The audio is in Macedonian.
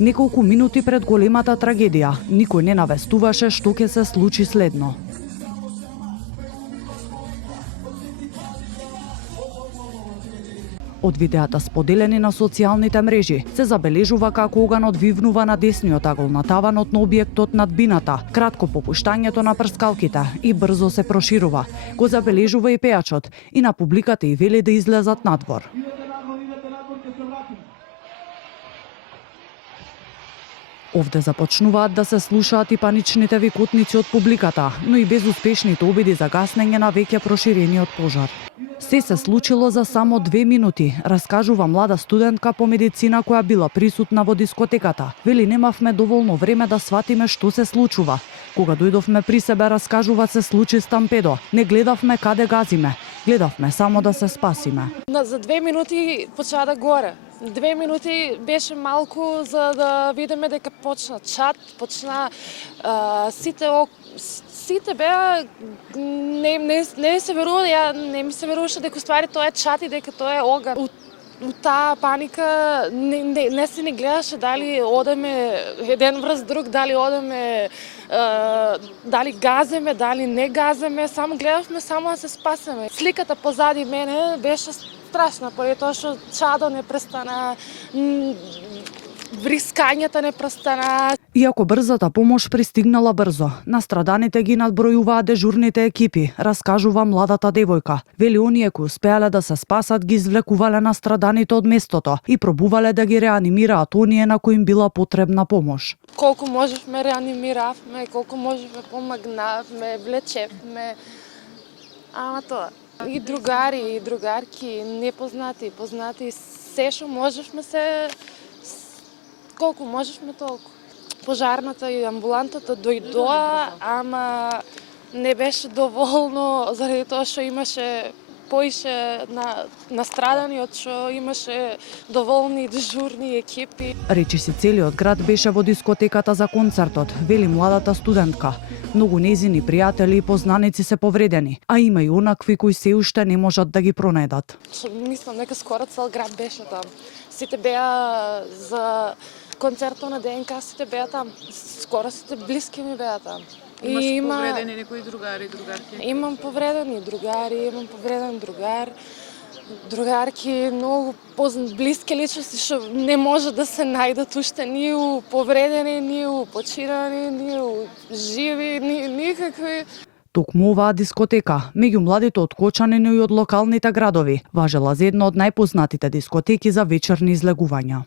Неколку минути пред големата трагедија, никој не навестуваше што ќе се случи следно. Од видеата споделени на социјалните мрежи, се забележува како оганот вивнува на десниот агол на таванот на објектот над бината, кратко по пуштањето на прскалките и брзо се проширува. Го забележува и пејачот и на публиката и вели да излезат надвор. Овде започнуваат да се слушаат и паничните викотници од публиката, но и безуспешните обиди за гаснење на веќе проширениот пожар. Се случило за само 2 минути, раскажува млада студентка по медицина која била присутна во дискотеката. Вели немавме доволно време да сватиме што се случува. Кога дојдовме при себе, раскажува, се случи стампедо. Не гледавме каде газиме, гледавме само да се спасиме. За 2 минути почна да горе. 2 минути беше малку за да видиме дека почна чат, почна сите беа не се верува, не ми се веруваше дека ствари тоа е чат и дека тоа е оган. У таа паника не се не гледаше дали одеме еден врз друг, дали одеме дали газеме, дали не газеме, само гледавме само да се спасеме. Сликата позади мене беше страшна, поради тоа што чадо не престана, врискањата не престана. Иако брзата помош пристигнала брзо, настраданите ги надбројуваат дежурните екипи, раскажува младата девојка. Вели оние кои успеале да се спасат ги извлекувале настраданите од местото и пробувале да ги реанимираат оние на кои им била потребна помош. Колку можевме реанимиравме, колку можевме помагнавме, влечевме. Ама тоа. И другари, и другарки, непознати, познати, се што можевме колку можевме толку. Пожарната и амбулантата дојдоа, ама не беше доволно заради тоа што имаше поише настрадани, од што имаше доволни дежурни екипи. Речиси целиот град беше во дискотеката за концертот, вели младата студентка. Многу нејзини пријатели и познаници се повредени, а има и онакви кои се уште не можат да ги пронајдат. Мислам дека скоро цел град беше там. Сите беа за концертот на ДНК, сите беа там. Скоро сите блиски ми беа там. Имаш повредени некои другари, другарки? Имам повредени другари, имам повреден другар, другарки, многу блиски личности што не може да се најдат уште ни у повредени, ни у починани, ни у живи, никакви. Токму оваа дискотека, меѓу младите од Кочани, но и од локалните градови, важела за една од најпознатите дискотеки за вечерни излегувања.